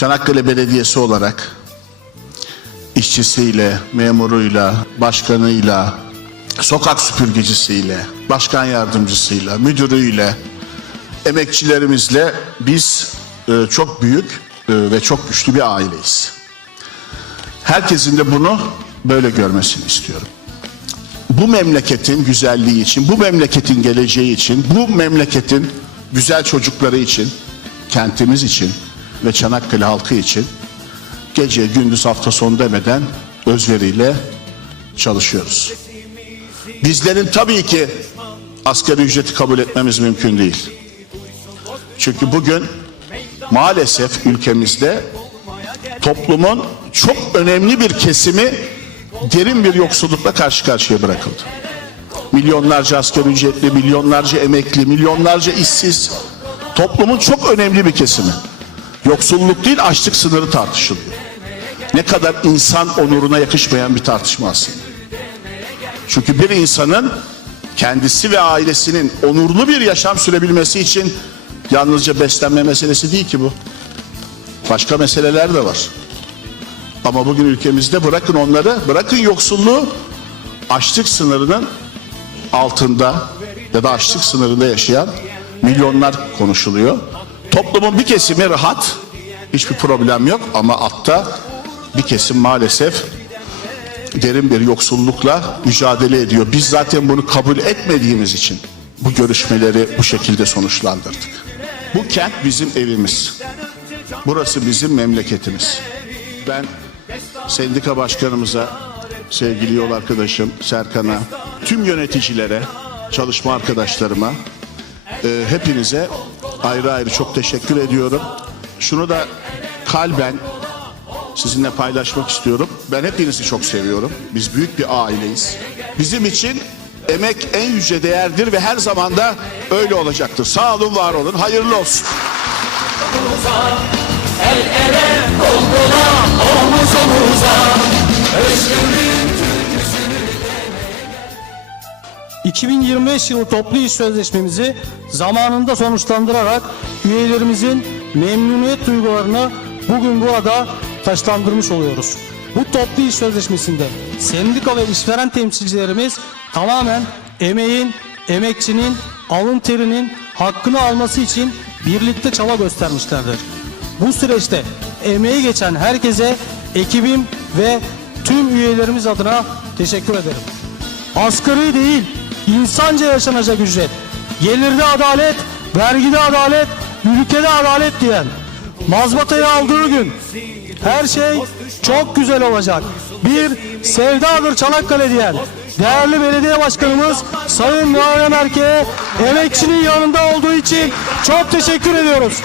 Çanakkale Belediyesi olarak işçisiyle, memuruyla, başkanıyla, sokak süpürgecisiyle, başkan yardımcısıyla, müdürüyle, emekçilerimizle biz e, çok büyük e, ve çok güçlü bir aileyiz. Herkesin de bunu böyle görmesini istiyorum. Bu memleketin güzelliği için, bu memleketin geleceği için, bu memleketin güzel çocukları için, kentimiz için ve Çanakkale halkı için gece gündüz hafta sonu demeden özveriyle çalışıyoruz. Bizlerin tabii ki asgari ücreti kabul etmemiz mümkün değil. Çünkü bugün maalesef ülkemizde toplumun çok önemli bir kesimi derin bir yoksullukla karşı karşıya bırakıldı. Milyonlarca asgari ücretli, milyonlarca emekli, milyonlarca işsiz toplumun çok önemli bir kesimi. Yoksulluk değil açlık sınırı tartışılıyor. Ne kadar insan onuruna yakışmayan bir tartışma aslında. Çünkü bir insanın kendisi ve ailesinin onurlu bir yaşam sürebilmesi için yalnızca beslenme meselesi değil ki bu. Başka meseleler de var. Ama bugün ülkemizde bırakın onları, bırakın yoksulluğu açlık sınırının altında ya da açlık sınırında yaşayan milyonlar konuşuluyor. Toplumun bir kesimi rahat, hiçbir problem yok ama altta bir kesim maalesef derin bir yoksullukla mücadele ediyor. Biz zaten bunu kabul etmediğimiz için bu görüşmeleri bu şekilde sonuçlandırdık. Bu kent bizim evimiz. Burası bizim memleketimiz. Ben sendika başkanımıza, sevgili yol arkadaşım Serkan'a, tüm yöneticilere, çalışma arkadaşlarıma, e, hepinize ayrı ayrı çok teşekkür ediyorum. Şunu da kalben sizinle paylaşmak istiyorum. Ben hepinizi çok seviyorum. Biz büyük bir aileyiz. Bizim için emek en yüce değerdir ve her zaman da öyle olacaktır. Sağ olun, var olun. Hayırlı olsun. El ele kol kola omuz omuza 2025 yılı toplu iş sözleşmemizi zamanında sonuçlandırarak üyelerimizin memnuniyet duygularını bugün burada taşlandırmış oluyoruz. Bu toplu iş sözleşmesinde sendika ve işveren temsilcilerimiz tamamen emeğin, emekçinin, alın terinin hakkını alması için birlikte çaba göstermişlerdir. Bu süreçte emeği geçen herkese ekibim ve tüm üyelerimiz adına teşekkür ederim. Asgari değil, insanca yaşanacak ücret. Gelirde adalet, vergide adalet, ülkede adalet diyen. Mazbatayı aldığı gün her şey çok güzel olacak. Bir sevdadır Çanakkale diyen. Değerli belediye başkanımız Sayın Muharrem Erke'ye emekçinin yanında olduğu için çok teşekkür ediyoruz.